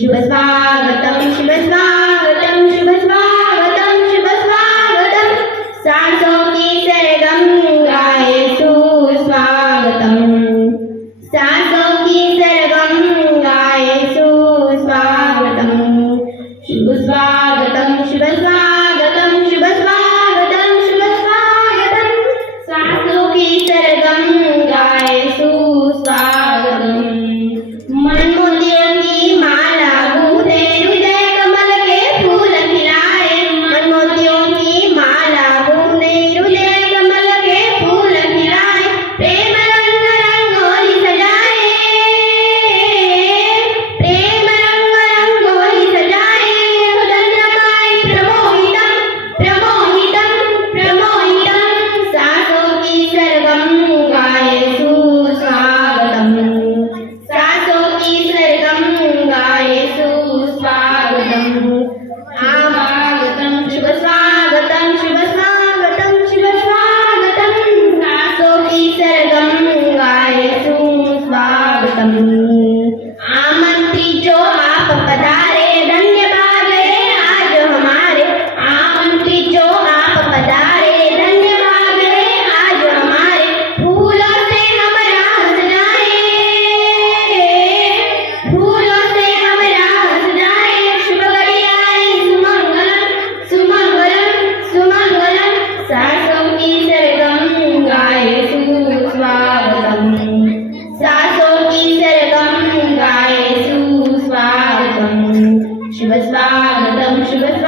Shiva Swagatam, Shiva Swagatam. Shiva's በስመ አብ ወወልድ ወመንፈስ ቅዱስ